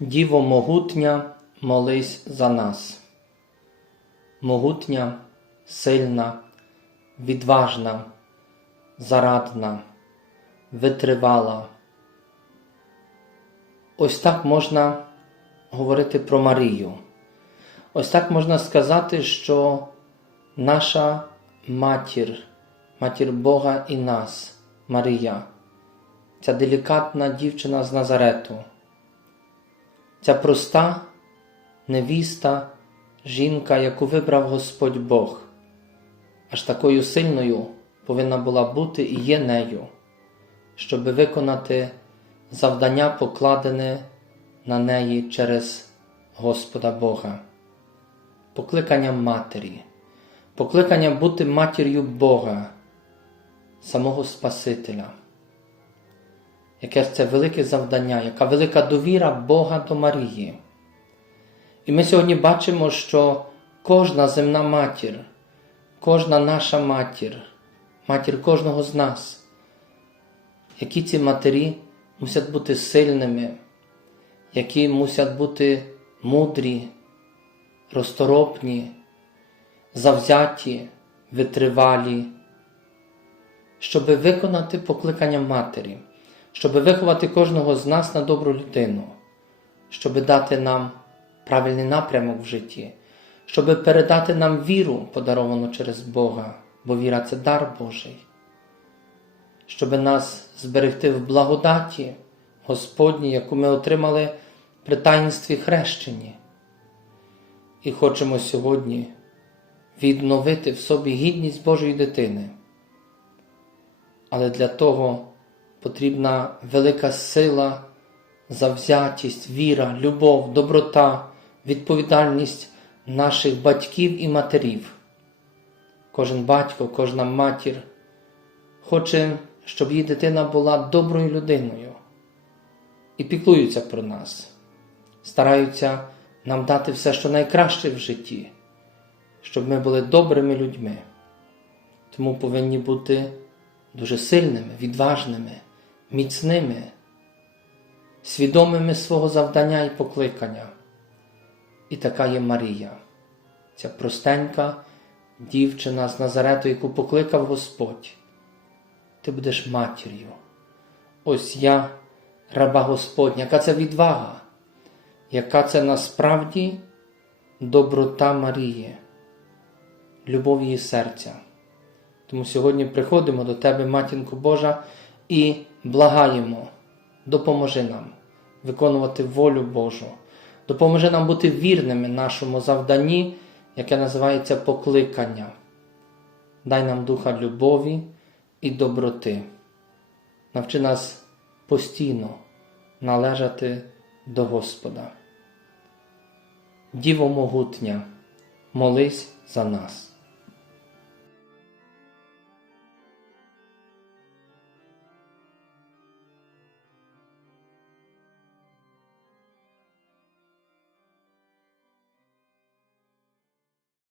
Діво могутня, молись за нас. Могутня, сильна, відважна, зарадна, витривала. Ось так можна говорити про Марію. Ось так можна сказати, що наша матір, матір Бога і нас, Марія, ця делікатна дівчина з Назарету. Ця проста невіста, жінка, яку вибрав Господь Бог, аж такою сильною повинна була бути і є нею, щоби виконати завдання, покладене на неї через Господа Бога, покликання матері, покликання бути матір'ю Бога, самого Спасителя. Яке ж це велике завдання, яка велика довіра Бога до Марії. І ми сьогодні бачимо, що кожна земна матір, кожна наша матір, матір кожного з нас, які ці матері мусять бути сильними, які мусять бути мудрі, розторопні, завзяті, витривалі, щоб виконати покликання матері щоб виховати кожного з нас на добру людину, щоб дати нам правильний напрямок в житті, щоб передати нам віру, подаровану через Бога, бо віра це дар Божий, щоб нас зберегти в благодаті Господній, яку ми отримали при таїнстві хрещенні. І хочемо сьогодні відновити в собі гідність Божої дитини. Але для того потрібна велика сила, завзятість, віра, любов, доброта, відповідальність наших батьків і матерів. Кожен батько, кожна матір хоче, щоб її дитина була доброю людиною і піклуються про нас, стараються нам дати все, що найкраще в житті, щоб ми були добрими людьми. Тому повинні бути дуже сильними, відважними міцними, свідомими свого завдання і покликання. І така є Марія, ця простенька дівчина з Назарету, яку покликав Господь. Ти будеш матір'ю. Ось я, раба Господня, яка це відвага, яка це насправді доброта Марії, любов її серця. Тому сьогодні приходимо до Тебе, Матінко Божа, і благаємо, допоможи нам виконувати волю Божу, допоможи нам бути вірними нашому завданні, яке називається покликання. Дай нам духа любові і доброти. Навчи нас постійно належати до Господа. Діво могутня, молись за нас.